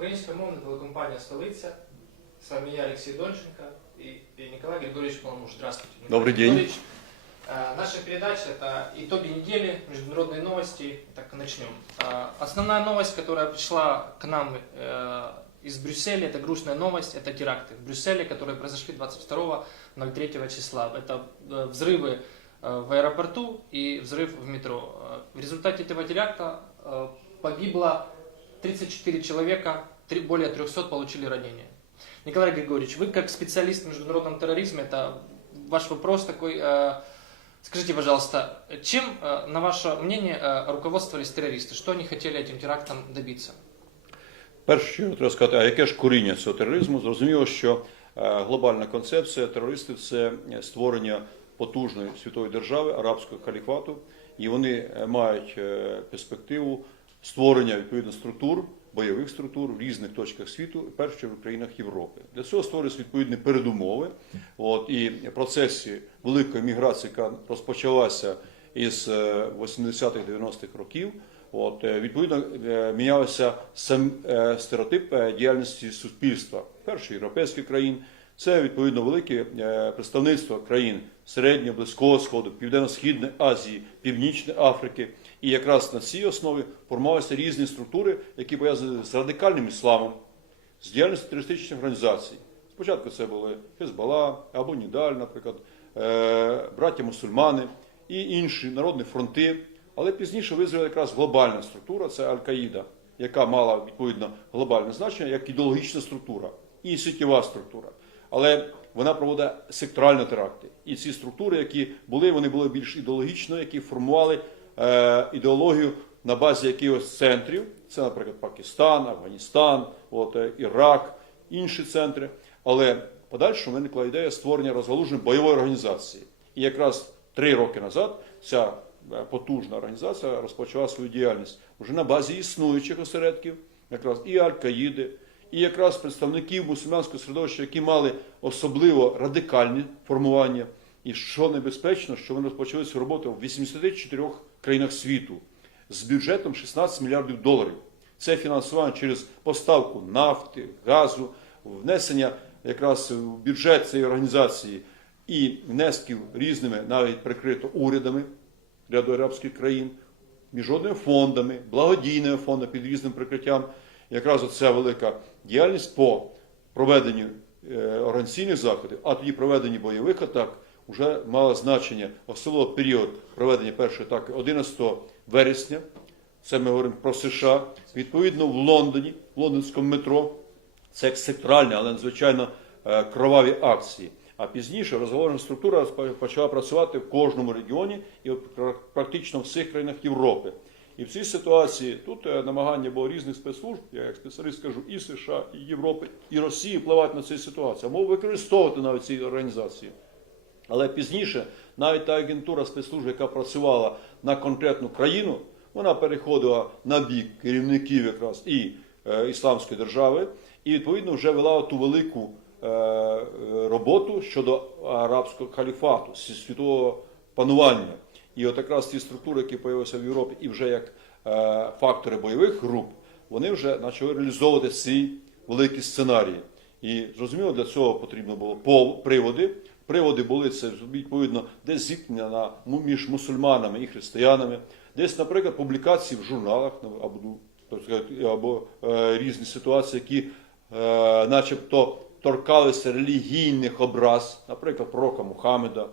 Українська мовна телекомпания «Столица». С вами я, Алексей Донченко и, и Николай Григорьевич Поломуш. Здравствуйте. Николай Добрый день. Григорьевич. Э, Наша передача – это итоги недели, международные новости. Так, начнем. Э, Основная новость, которая пришла к нам э, из Брюсселя, это грустная новость, это теракты в Брюсселе, которые произошли 22-03 числа. Это взрывы в аэропорту и взрыв в метро. В результате этого теракта погибло 34 человека, более 300 получили ранения. Николай Григорьевич, вы как специалист в международном терроризме, это ваш вопрос такой. э, Скажите, пожалуйста, чем, э, на ваше мнение, э, руководствовались террористы? Что они хотели этим терактом добиться? Перше, що треба сказати, а яке ж коріння цього тероризму? Зрозуміло, що е, глобальна концепція терористів це створення потужної світової держави, арабського халіфату, і вони е, мають е, перспективу створення відповідно структур, бойових структур в різних точках світу, чергу в країнах Європи. Для цього створюються відповідні передумови. От, і в процесі великої міграції, яка розпочалася із е, 80-х-90-х років, От, е, відповідно, е, мінявся сам стереотип діяльності суспільства. Перших європейських країн це відповідно велике представництво країн середнього, близького сходу, південно-східної Азії, Північної Африки. І якраз на цій основі формувалися різні структури, які пов'язані з радикальним ісламом, з діяльністю терористичних організацій. Спочатку це були Хезбала або Нідаль, наприклад, е, браття мусульмани і інші народні фронти. Але пізніше визвала якраз глобальна структура, це Аль-Каїда, яка мала відповідно глобальне значення як ідеологічна структура і світова структура. Але вона проводить секторальні теракти. І ці структури, які були, вони були більш ідеологічно, які формували ідеологію на базі якихось центрів. Це, наприклад, Пакистан, Афганістан, от, е, Ірак, інші центри. Але в подальшому виникла ідея створення розгалуженої бойової організації. І якраз три роки назад ця е, потужна організація розпочала свою діяльність вже на базі існуючих осередків, якраз і Аль-Каїди, і якраз представників мусульманського середовища, які мали особливо радикальні формування. І що небезпечно, що вони розпочали свою роботу в 84 країнах світу з бюджетом 16 мільярдів доларів. Це фінансування через поставку нафти, газу, внесення якраз в бюджет цієї організації і внесків різними, навіть прикрито урядами ряду арабських країн, міжнародними фондами, благодійними фондами під різним прикриттям. Якраз оця велика діяльність по проведенню е, організаційних заходів, а тоді проведенню бойових атак вже мала значення особливо період проведення першої атаки 11 вересня. Це ми говоримо про США. Відповідно, в Лондоні, в лондонському метро, це як але надзвичайно е, кроваві акції. А пізніше розгалужена структура почала працювати в кожному регіоні і практично в всіх країнах Європи. І в цій ситуації тут е, намагання було різних спецслужб, я як спеціаліст скажу, і США, і Європи, і Росії впливати на цю ситуацію, або використовувати навіть ці організації. Але пізніше навіть та агентура спецслужб, яка працювала на конкретну країну, вона переходила на бік керівників якраз і е, ісламської держави, і відповідно вже вела ту велику е, роботу щодо арабського халіфату, світового панування. І от якраз ті структури, які з'явилися в Європі, і вже як е, фактори бойових груп, вони вже почали реалізовувати ці великі сценарії. І зрозуміло, для цього потрібно було приводи. Приводи були це відповідно десь зіткнення на ну, між мусульманами і християнами, десь, наприклад, публікації в журналах ну, або, ну, або е, різні ситуації, які е, начебто торкалися релігійних образ, наприклад, пророка Мухаммеда.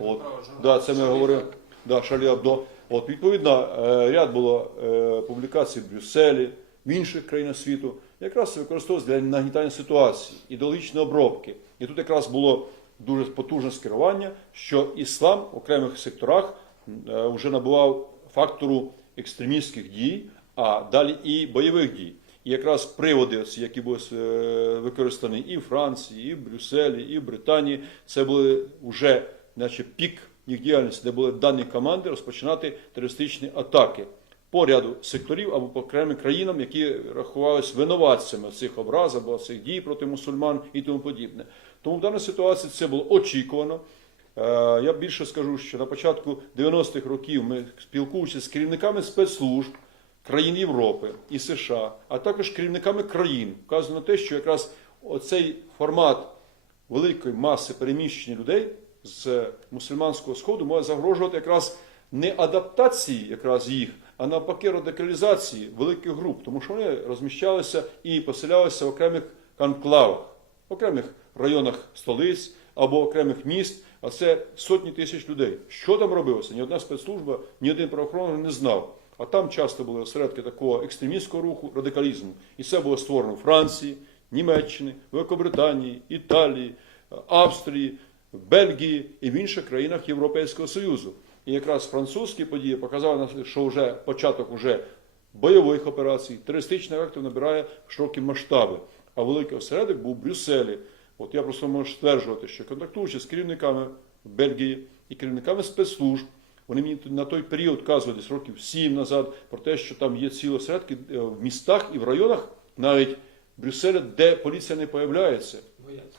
От, да, це ми «Шарлі говоримо. Да, Шарлі Абдо. От, відповідно, е, ряд було е, публікацій в Брюсселі, в інших країнах світу. Якраз це використовувалося для нагнітання ситуації, ідеологічної обробки. І тут якраз було дуже потужне скерування, що іслам в окремих секторах е, вже набував фактору екстремістських дій, а далі і бойових дій. І якраз приводи, які були е, використані і в Франції, і в Брюсселі, і в Британії, це були вже наче пік їх діяльності, де були дані команди розпочинати терористичні атаки по ряду секторів або по окремим країнам, які рахувалися винуватцями цих образ або цих дій проти мусульман і тому подібне. Тому в даній ситуації це було очікувано. Е, Я більше скажу, що на початку 90-х років ми спілкуючись з керівниками спецслужб, країн Європи і США, а також керівниками країн, вказано те, що якраз оцей формат великої маси переміщення людей з мусульманського сходу може загрожувати якраз не адаптації якраз їх, а навпаки радикалізації великих груп, тому що вони розміщалися і поселялися в окремих конклавах, в окремих районах столиць або окремих міст, а це сотні тисяч людей. Що там робилося? Ні одна спецслужба, ні один правоохоронний не знав. А там часто були осередки такого екстремістського руху, радикалізму. І це було створено в Франції, Німеччині, Великобританії, Італії, Австрії, Бельгії і в інших країнах Європейського Союзу. І якраз французькі події показали нам, що вже початок уже бойових операцій, терористичний актив набирає широкі масштаби. А великий осередок був в Брюсселі. От я просто можу стверджувати, що контактуючи з керівниками Бельгії і керівниками спецслужб, вони мені на той період казували десь років сім назад про те, що там є цілі осередки е, в містах і в районах, навіть Брюсселя, де поліція не появляється.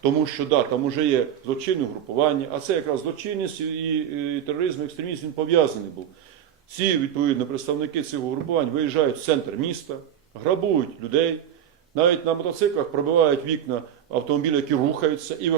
Тому що да, там вже є злочинне угрупування, а це якраз злочинність і, і тероризм, і екстремізм він пов'язаний був. Ці відповідно представники цих угрупувань виїжджають в центр міста, грабують людей, навіть на мотоциклах пробивають вікна автомобілів, які рухаються, і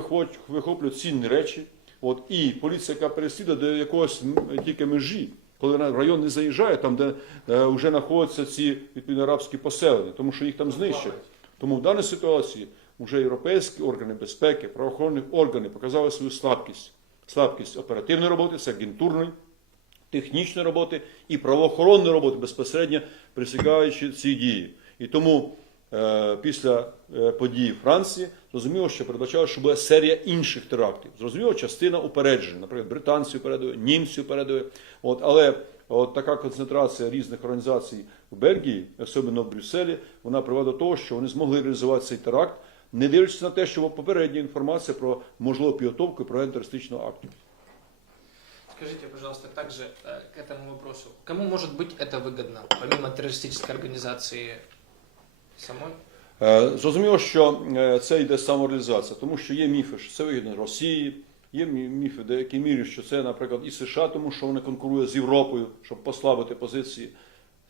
вихоплюють цінні речі. От, і поліція, яка переслідує до якогось тільки межі, коли район не заїжджає, там, де е, вже знаходяться ці відповідно арабські поселення, тому що їх там знищать. Тому в даній ситуації вже європейські органи безпеки, правоохоронні органи показали свою слабкість. Слабкість оперативної роботи, це агентурної, технічної роботи і правоохоронної роботи безпосередньо присягаючи ці дії. І тому е, після е, подій Франції зрозуміло, що передбачало, що буде серія інших терактів. Зрозуміло, частина упереджена, наприклад, британці упередили, німці упередили. От, але от така концентрація різних організацій в Бельгії, особливо в Брюсселі, вона привела до того, що вони змогли реалізувати цей теракт, не дивлячись на те, що була попередня інформація про можливу підготовку і проведення терористичного акту. Скажите, пожалуйста, также э, к этому вопросу. Кому может быть это выгодно, помимо террористической организации самой? Е, Зрозуміло, що е, це йде самореалізація, тому що є міфи, що це вигідно Росії, є мі- міфи в деякій мірі, що це, наприклад, і США, тому що вони конкурують з Європою, щоб послабити позиції.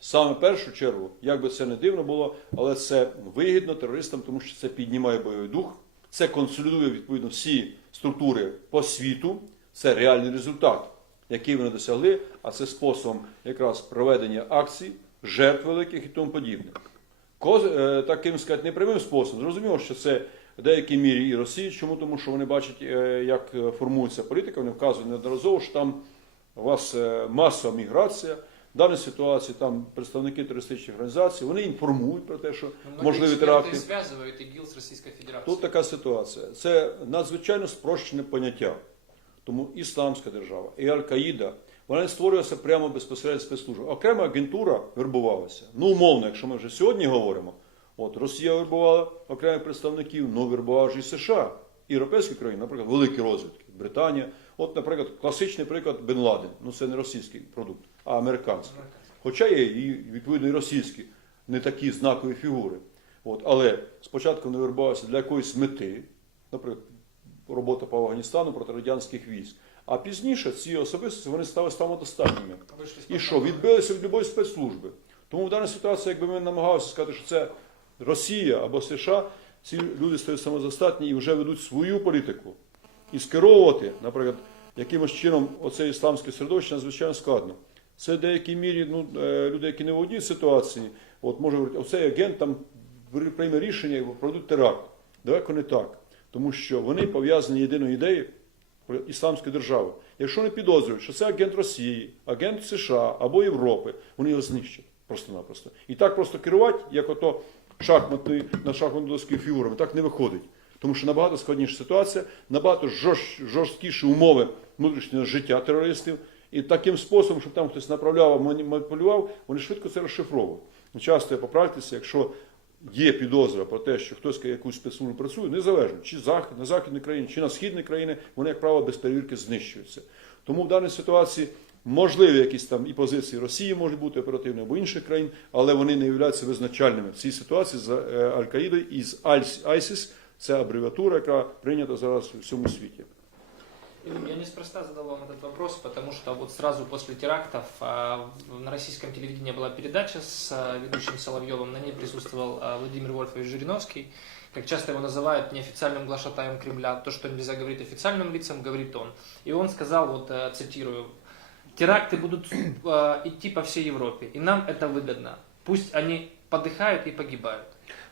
Саме першу чергу, як би це не дивно було, але це вигідно терористам, тому що це піднімає бойовий дух, це консолідує відповідно всі структури по світу, це реальний результат, який вони досягли, а це способом якраз проведення акцій, жертв великих і тому подібне. Коз, е, таким сказати, непрямим способом. Зрозуміло, що це в деякій мірі і Росії. Чому? Тому що вони бачать, е, як е, формується політика, вони вказують неодноразово, що там у вас масова міграція. В даній ситуації там представники терористичних організацій, вони інформують про те, що Многие можливі эксперты теракти. связывают ИГИЛ с Российской Федерацией. Тут така ситуація. Це надзвичайно спрощене поняття. Тому Ісламська держава і Аль-Каїда, вона не створювалася прямо безпосередньо спецслужби. Окрема агентура вербувалася. Ну, умовно, якщо ми вже сьогодні говоримо, от Росія вербувала окремих представників, ну вербувала ж і США, і європейські країни, наприклад, великі розвідки, Британія. От, наприклад, класичний приклад Бен Ладен. Ну це не російський продукт, а американський. Хоча є і відповідно і російські не такі знакові фігури. От, але спочатку вони вербувалися для якоїсь мети, наприклад, робота по Афганістану проти радянських військ. А пізніше ці особистості вони стали самодостатніми. І що, відбилися від будь-якої спецслужби. Тому в даній ситуації, якби ми намагалися сказати, що це Росія або США, ці люди стають самодостатні і вже ведуть свою політику. І скеровувати, наприклад, якимось чином оце ісламське середовище надзвичайно складно. Це в деякій мірі ну, е, люди, які не володіють ситуацією, от може говорити, оцей агент там прийме рішення і проведуть теракт. Далеко не так. Тому що вони пов'язані єдиною ідеєю ісламської держави. Якщо вони підозрюють, що це агент Росії, агент США або Європи, вони його знищать просто-напросто. І так просто керувати, як ото шахматною на доскі фігурами, так не виходить. Тому що набагато складніша ситуація, набагато жорсткіші умови внутрішнього життя терористів. І таким способом, щоб там хтось направляв, мані- маніпулював, вони швидко це розшифровують. Ну, Часто я по якщо є підозра про те, що хтось якусь спецслужбу працює, незалежно, чи захід, на західній країні, чи на східній країні, вони, як правило, без перевірки знищуються. Тому в даній ситуації можливі якісь там і позиції Росії можуть бути оперативні або інших країн, але вони не являються визначальними в цій ситуації з е, Аль-Каїдою і з ISIS. Це абревіатура, яка прийнята зараз у всьому світі. Я неспроста задал вам этот вопрос, потому что вот сразу после терактов а, на российском телевидении была передача с а, ведущим Соловьевым, на ней присутствовал а, Владимир Вольфович Жириновский, как часто его называют неофициальным глашатаем Кремля, то, что нельзя говорить официальным лицам, говорит он. И он сказал, вот э, цитирую, теракты будут идти по всей Европе, и нам это выгодно. Пусть они подыхают и погибают.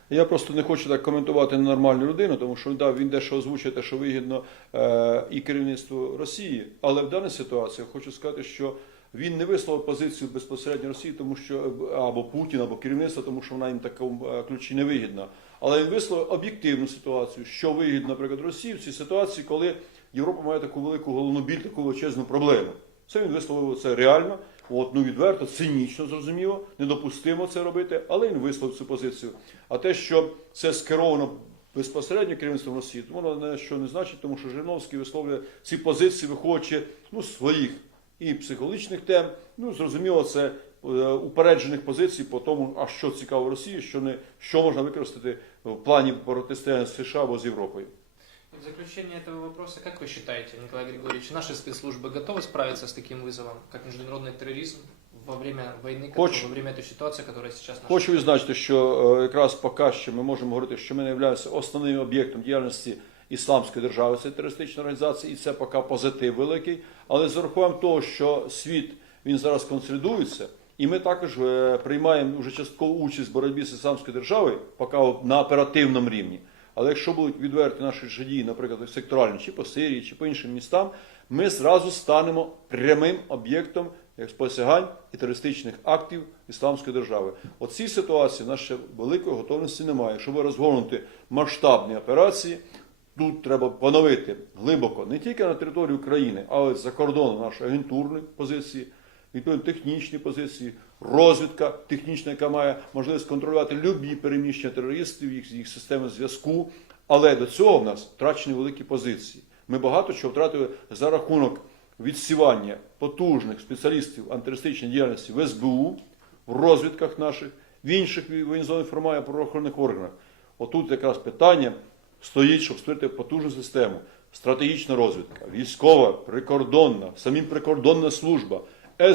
Я просто не хочу так коментувати нормальну людину, тому що да, він дещо озвучує те, що вигідно е, і керівництву Росії. Але в даній ситуації хочу сказати, що він не висловив позицію безпосередньо Росії, тому що е, або Путін, або керівництво, тому що вона їм такому е, ключі не вигідна. Але він висловив об'єктивну ситуацію, що вигідно, наприклад, Росії в цій ситуації, коли Європа має таку велику головну біль, таку величезну проблему. Це він висловив це реально, от, ну відверто, цинічно зрозуміло, недопустимо це робити, але він висловив цю позицію. А те, що це скеровано безпосередньо керівництвом Росії, воно не що не значить, тому що Жириновський висловлює ці позиції, виходячи ну, своїх і психологічних тем, ну зрозуміло, це е, упереджених позицій по тому, а що цікаво Росії, що не що можна використати в плані протистояння з США або з Європою. В заключение этого вопроса, как вы считаете, Николай Григорьевич, наши спецслужбы готовы справиться с таким вызовом, как международный терроризм во время войны, который- Хочу- во время этой ситуации, которая сейчас наша? Хочу відзначити, що е, якраз поки що ми можемо говорити, що ми не являємося основним об'єктом діяльності Ісламської держави, це терористична організація, і це поки позитив великий. Але з урахуванням того, що світ він зараз консолідується, і ми також е, приймаємо вже часткову участь в боротьбі з ісламською державою, поки на оперативному рівні. Але якщо будуть відверті наші ж дії, наприклад, секторальні, чи по Сирії, чи по іншим містам, ми зразу станемо прямим об'єктом як посягань і терористичних актів ісламської держави. У цій ситуації в нас ще великої готовності немає. Якщо розгорнути масштабні операції, тут треба поновити глибоко не тільки на території України, але й за кордоном наші агентурні позиції, відповідно технічні позиції, розвідка технічна, яка має можливість контролювати любі переміщення терористів, їх, їх системи зв'язку. Але до цього в нас втрачені великі позиції. Ми багато чого втратили за рахунок відсівання потужних спеціалістів антитерористичної діяльності в СБУ, в розвідках наших, в інших воєнізованих формах правоохоронних органах. Отут якраз питання стоїть, щоб створити потужну систему. Стратегічна розвідка, військова, прикордонна, самим прикордонна служба,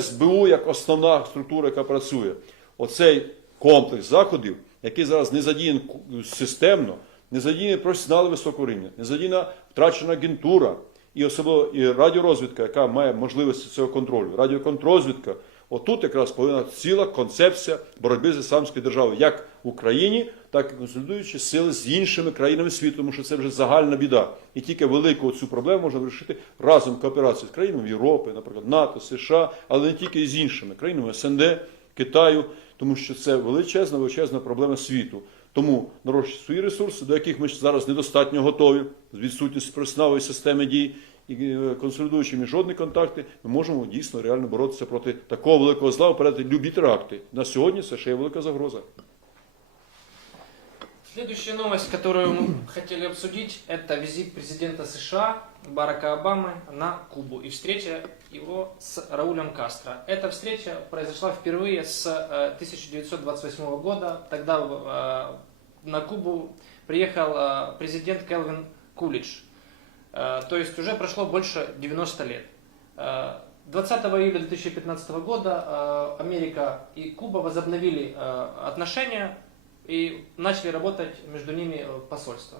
СБУ як основна структура, яка працює. Оцей комплекс заходів, який зараз не задіян системно, не задіяні професіонали високого рівня, не задіяна втрачена агентура, і особливо і радіорозвідка, яка має можливості цього контролю. Радіоконтрозвідка. Отут якраз повинна ціла концепція боротьби з ісламською державою, як в Україні, так і консолідуючи сили з іншими країнами світу, тому що це вже загальна біда. І тільки велику цю проблему можна вирішити разом в кооперації з країнами Європи, наприклад, НАТО, США, але не тільки з іншими країнами СНД, Китаю, тому що це величезна, величезна проблема світу. Тому нарощують свої ресурси, до яких ми зараз недостатньо готові, з відсутністю персоналової системи дій і е, консолідуючи міжнародні контакти, ми можемо дійсно реально боротися проти такого великого зла, опередити любі теракти. На сьогодні це ще є велика загроза. Следующая новость, которую мы хотели обсудить, это визит президента США Барака Обамы на Кубу и встреча его с Раулем Кастро. Эта встреча произошла впервые с э, 1928 года. Тогда э, на Кубу приехал э, президент Келвин Кулидж. Э, То есть уже прошло больше 90 лет. Э, 20 июля 2015 года э, Америка и Куба возобновили э, отношения и начали работать между ними э, посольства.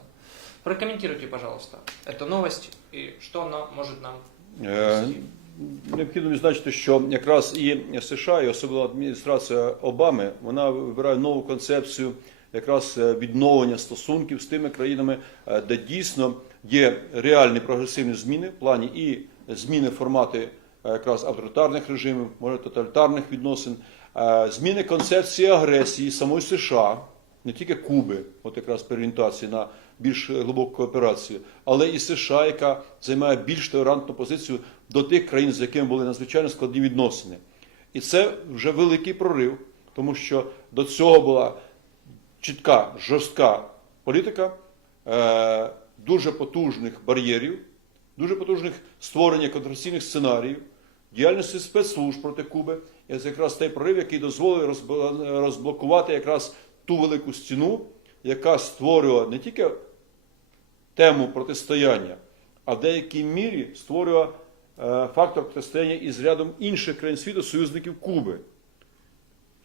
Прокомментируйте, пожалуйста, эту новость и что она может нам Е, принести. Необхідно відзначити, що якраз і США, і особливо адміністрація Обами, вона вибирає нову концепцію якраз е, відновлення стосунків з тими країнами, е, де дійсно є реальні прогресивні зміни в плані і зміни формати е, якраз авторитарних режимів, може тоталітарних відносин, е, зміни концепції агресії самої США, не тільки Куби, от якраз переорієнтації на більш глибоку кооперацію, але і США, яка займає більш толерантну позицію до тих країн, з якими були надзвичайно складні відносини. І це вже великий прорив, тому що до цього була чітка, жорстка політика, е, дуже потужних бар'єрів, дуже потужних створення контраційних сценаріїв, діяльності спецслужб проти Куби. І це якраз той прорив, який дозволив розблокувати якраз ту велику стіну, яка створювала не тільки тему протистояння, а в деякій мірі створює е, фактор протистояння із рядом інших країн світу, союзників Куби.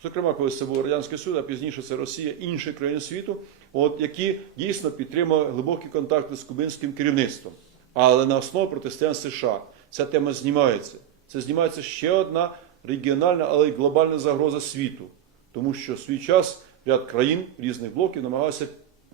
Зокрема, коли це був Радянський Союз, а пізніше це Росія, інші країни світу, от, які дійсно підтримують глибокі контакти з кубинським керівництвом. Але на основі протистояння США ця тема знімається. Це знімається ще одна регіональна, але й глобальна загроза світу. Тому що в свій час ряд країн різних блоків намагалися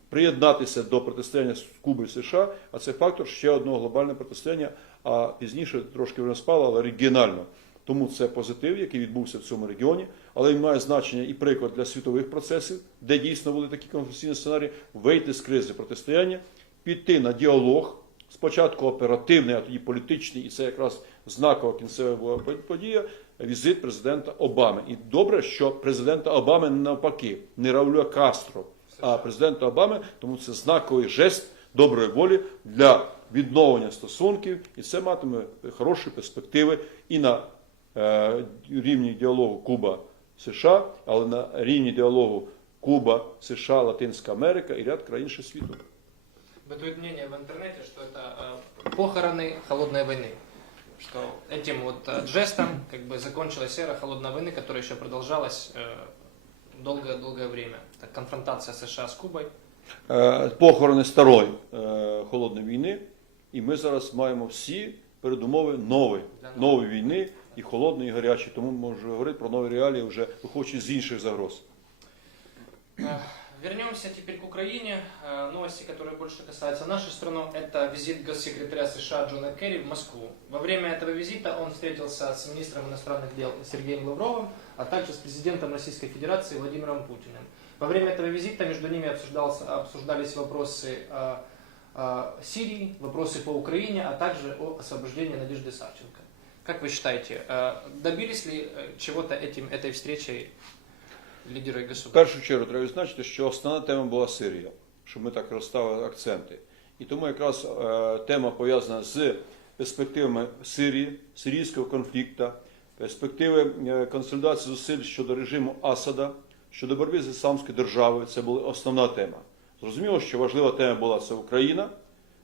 приєднатися до протистояння з Куби США, а це фактор ще одного глобального протистояння, а пізніше трошки воно спало, але регіонально. Тому це позитив, який відбувся в цьому регіоні, але він має значення і приклад для світових процесів, де дійсно були такі конфесійні сценарії, вийти з кризи протистояння, піти на діалог, спочатку оперативний, а тоді політичний, і це якраз знакова кінцева подія, візит президента Обами. І добре, що президента Обами не навпаки, не Рауля Кастро, а президента Обами, тому це знаковий жест доброї волі для відновлення стосунків, і це матиме хороші перспективи і на рівні діалогу Куба США, але на рівні діалогу Куба, США, Латинська Америка і ряд країн ще світу. Бытует мнение в интернете, что это э, похороны холодной войны. Что этим вот э, жестом как бы закончилась эра холодной войны, которая еще продолжалась э, долгое-долгое время. Так, конфронтация США с Кубой. Е, Похорони старої е, холодної війни, і ми зараз маємо всі передумови нової, нової війни, і холодної, і гарячої. Тому можу говорити про нові реалії вже виходячи з інших загроз. Э, Вернемся теперь к Украине. Э, Новости, которые больше касаются нашей страны, это визит госсекретаря США Джона Керри в Москву. Во время этого визита он встретился с министром иностранных дел Сергеем Лавровым, а также с президентом Российской Федерации Владимиром Путиным. Во время этого визита между ними обсуждался, обсуждались вопросы э, э, Сирии, вопросы по Украине, а также о освобождении Надежды Савченко. Как вы считаете, э, добились ли э, чего-то этим, этой встречей лидеры В государств? першу чергу треба відзначити, що основна тема була Сирія, щоб ми так розставили акценти. І тому якраз е, тема пов'язана з перспективами Сирії, сирійського конфлікту, перспективи е, консолідації зусиль щодо режиму Асада, щодо боротьби з ісламською державою. Це була основна тема. Зрозуміло, що важлива тема була це Україна,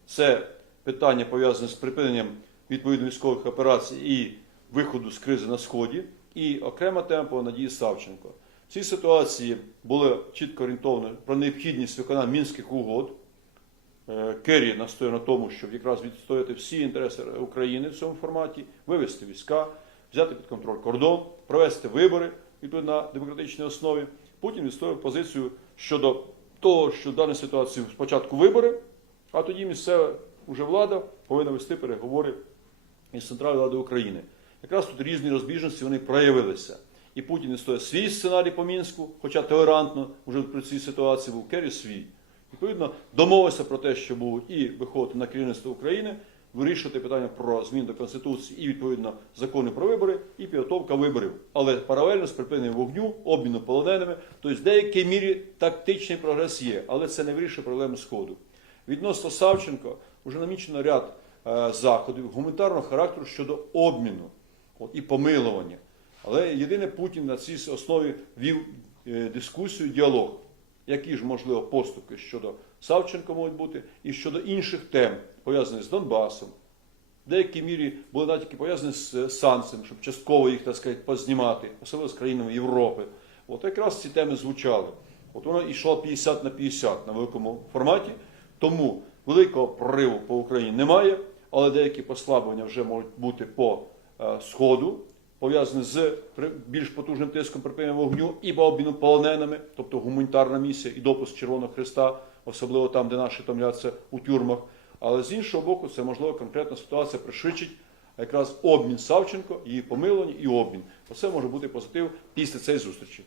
це питання пов'язане з припиненням відповідно військових операцій і виходу з кризи на сході. І окрема тема Надії Савченко. В цій ситуації було чітко орієнтовано про необхідність виконання мінських угод. Е, Керрі настояв на тому, щоб якраз відстояти всі інтереси України в цьому форматі, вивести війська, взяти під контроль кордон, провести вибори відповідно на демократичній основі. Путін відстояв позицію щодо того, що в даній ситуації спочатку вибори, а тоді місцева вже влада повинна вести переговори із центральною владою України. Якраз тут різні розбіжності вони проявилися. І Путін відстояв свій сценарій по Мінську, хоча толерантно вже при цій ситуації був Керрі свій. Відповідно, домовився про те, що будуть і виходити на керівництво України, вирішувати питання про зміну до Конституції і відповідно закони про вибори, і підготовка виборів. Але паралельно з припиненням вогню, обміну полоненими, тобто в деякій мірі тактичний прогрес є, але це не вирішує проблеми Сходу. Відносно Савченко вже намічено ряд заходів гуманітарного характеру щодо обміну і помилування. Але єдине Путін на цій основі вів е, дискусію, діалог. Які ж можливо поступки щодо Савченко можуть бути і щодо інших тем, пов'язаних з Донбасом. В деякій мірі були натяки пов'язані з е, санкціями, щоб частково їх, так сказати, познімати, особливо з країнами Європи. От якраз ці теми звучали. От воно йшло 50 на 50 на великому форматі, тому великого прориву по Україні немає, але деякі послаблення вже можуть бути по е, Сходу, пов'язані з при- більш потужним тиском припинення вогню і по обміну полоненими, тобто гуманітарна місія і допуск Червоного Христа, особливо там, де наші томляться у тюрмах. Але з іншого боку, це можливо конкретна ситуація пришвидшить якраз обмін Савченко, її помилування і обмін. Оце може бути позитив після цієї зустрічі.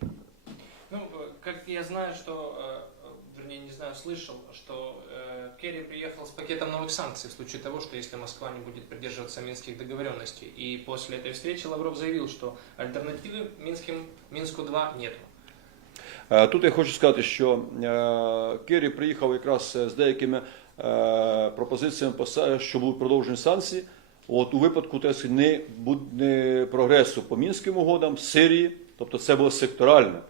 Ну, э, как я знаю, что, э, э, вернее, не знаю, слышал, что э, Керри приехал с пакетом новых санкций в случае того, что если Москва не будет придерживаться минских договоренностей. И после этой встречи Лавров заявил, что альтернативы Минским, Минску-2 нет. Е, Тут я хочу сказати, що е, Керрі приїхав якраз з деякими е, пропозиціями, поса- що будуть продовжені санкції. От у випадку так сказати, не буде прогресу по мінським угодам, Сирії, тобто це було секторально.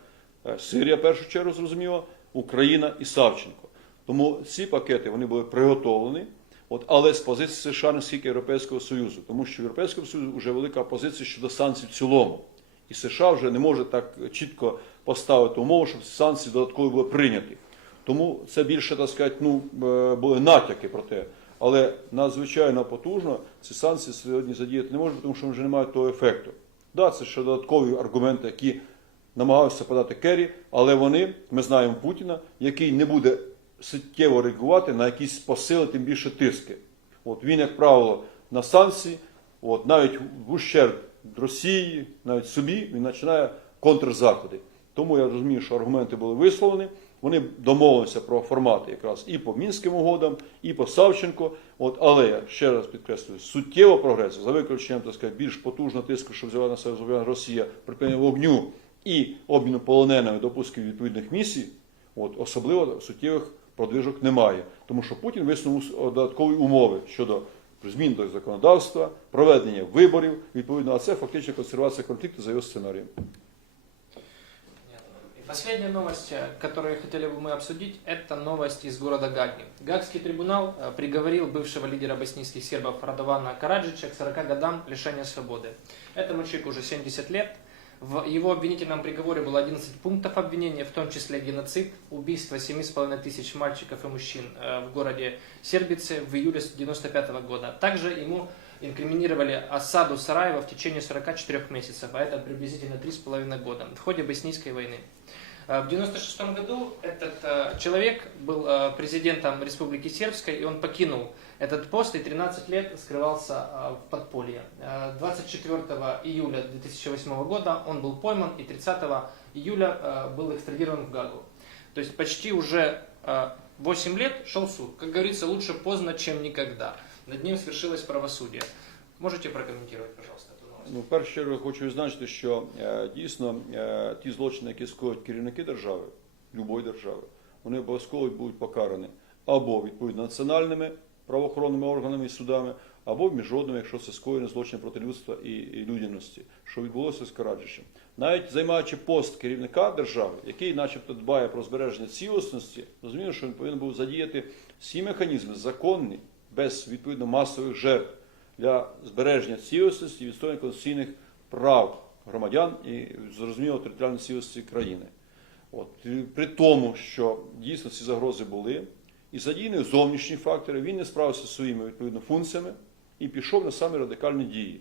Е, Сирія, в першу чергу, зрозуміло, Україна і Савченко. Тому ці пакети вони були приготовлені. От, але з позиції США не скільки Європейського Союзу, тому що в Європейському Союзу вже велика позиція щодо санкцій в цілому. І США вже не може так чітко поставити умову, щоб санкції додатково були прийняті. Тому це більше, так сказати, ну, е, були натяки про те. Але надзвичайно потужно ці санкції сьогодні задіяти не можна, тому що вони вже не мають того ефекту. Да, це ще додаткові аргументи, які намагався подати Керрі, але вони, ми знаємо Путіна, який не буде суттєво реагувати на якісь посили, тим більше тиски. От він, як правило, на санкції, от навіть в ущерб Росії, навіть собі, він починає контрзаходи. Тому я розумію, що аргументи були висловлені. Вони домовилися про формати якраз і по мінським угодам, і по Савченко. От, але я ще раз підкреслюю, суттєво прогресу, за виключенням так сказати, більш потужного тиску, що взяла на себе Росія, припинення вогню і обміну полоненими до пусків відповідних місій, от, особливо суттєвих продвижок немає. Тому що Путін висунув додаткові умови щодо змін до законодавства, проведення виборів, відповідно, а це фактично консервація конфлікту за його сценарієм. Понятно. И последняя новость, э, которую хотели бы мы обсудить, это новость из города Гаги. Гагский трибунал э, приговорил бывшего лидера боснийских сербов Радована Караджича к 40 годам лишения свободы. Этому человеку уже 70 лет. В его обвинительном приговоре было 11 пунктов обвинения, в том числе геноцид, убийство 7,5 тысяч мальчиков и мужчин э, в городе Сербице в июле 1995 года. Также ему инкриминировали осаду Сараева в течение 44 месяцев, а это приблизительно 3,5 года, в ходе Боснийской войны. Э, В 1996 году этот э, человек был э, президентом Республики Сербской, и он покинул этот пост и 13 лет скрывался в подполье. Э, 24 июля 2008 года он был пойман и 30 июля был экстрадирован в Гагу. То есть почти уже э, 8 лет шел суд. Как говорится, лучше поздно, чем никогда. Над ним свершилось правосудие. Можете прокомментировать, пожалуйста? Ну, в першу чергу хочу відзначити, що е, дійсно е, ті злочини, які скоюють керівники держави, любої держави, вони обов'язково будуть покарані або відповідно національними правоохоронними органами і судами, або міжнародними, якщо це скоєні злочини проти людства і, і людяності, що відбулося з Караджичем. Навіть займаючи пост керівника держави, який, начебто, дбає про збереження цілісності, розумію, що він повинен був задіяти всі механізми законні, без відповідно масових жертв для збереження цілісності і відстоювання конституційних прав громадян і зрозуміло територіальної цілісності країни. От при тому, що дійсно ці загрози були, і задійні зовнішні фактори, він не справився зі своїми відповідно функціями і пішов на самі радикальні дії.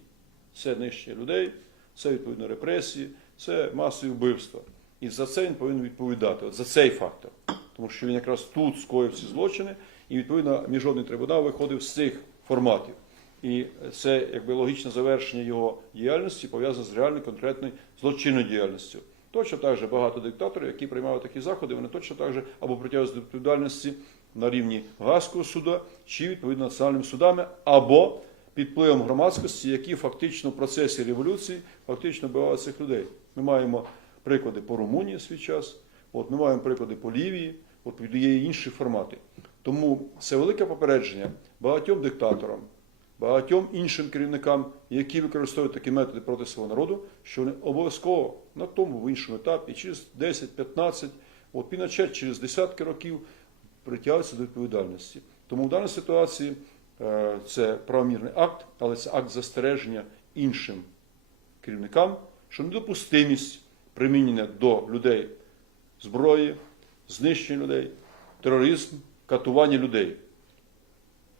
Це нищення людей, це відповідно репресії, це масові вбивства. І за це він повинен відповідати, от за цей фактор. Тому що він якраз тут скоїв ці злочини, і відповідно міжнародний трибунал виходив з цих форматів. І це якби логічне завершення його діяльності пов'язане з реальною конкретною злочинною діяльністю. Точно так же багато диктаторів, які приймали такі заходи, вони точно так же або притягуються до відповідальності на рівні Гаазького суду, чи відповідно національними судами, або під впливом громадськості, які фактично в процесі революції фактично вбивали цих людей. Ми маємо приклади по Румунії свій час, от ми маємо приклади по Лівії, от є інші формати. Тому це велике попередження багатьом диктаторам, багатьом іншим керівникам, які використовують такі методи проти свого народу, що вони обов'язково на тому в іншому етапі, через 10-15, от Піночет через десятки років притягуються до відповідальності. Тому в даній ситуації е, це правомірний акт, але це акт застереження іншим керівникам, що недопустимість примінення до людей зброї, знищення людей, тероризм, катування людей.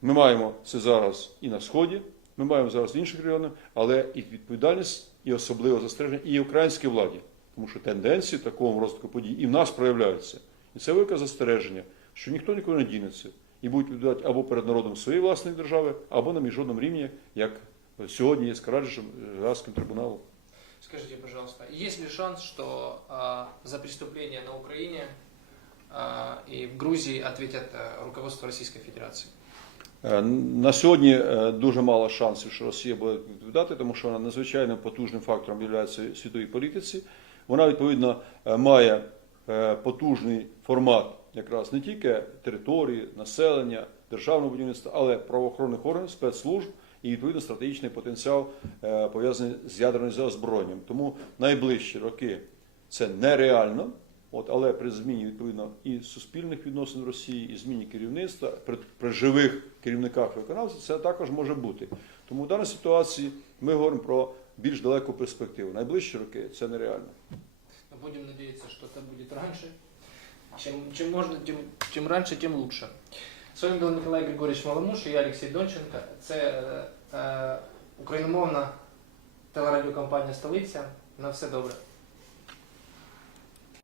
Ми маємо це зараз і на Сході, ми маємо зараз в інших регіонах, але і відповідальність, і особливо застереження і українській владі, тому що тенденції такого розвитку подій і в нас проявляються. І це велике застереження, що ніхто ніколи не дінеться і будуть відповідати або перед народом своєї власної держави, або на міжнародному рівні, як сьогодні є з Караджичем Гаагським трибуналом. Скажите, пожалуйста, есть ли шанс, что а, за преступления на Украине а, и в Грузии ответят а, руководство Российской Федерации? Е, На сьогодні е, дуже мало шансів, що Росія буде відповідати, тому що вона надзвичайно потужним фактором є світовій політиці. Вона відповідно е, має потужний формат якраз не тільки території, населення, державного будівництва, але правоохоронних органів, спецслужб і відповідно стратегічний потенціал пов'язаний з ядерним озброєнням. Тому найближчі роки це нереально. От, але при зміні відповідно і суспільних відносин Росії, і зміні керівництва при, при живих керівниках виконавців це також може бути. Тому в даній ситуації ми говоримо про більш далеку перспективу. Найближчі роки це нереально. Но Будем надеяться, что это будет раньше. Чем, чем можно, тем, чем раньше, тем лучше. С вами был Николай Григорьевич Маломуш я Олексій Донченко. Це е, е, україномовна телерадіокомпанія Столиця. На все добре.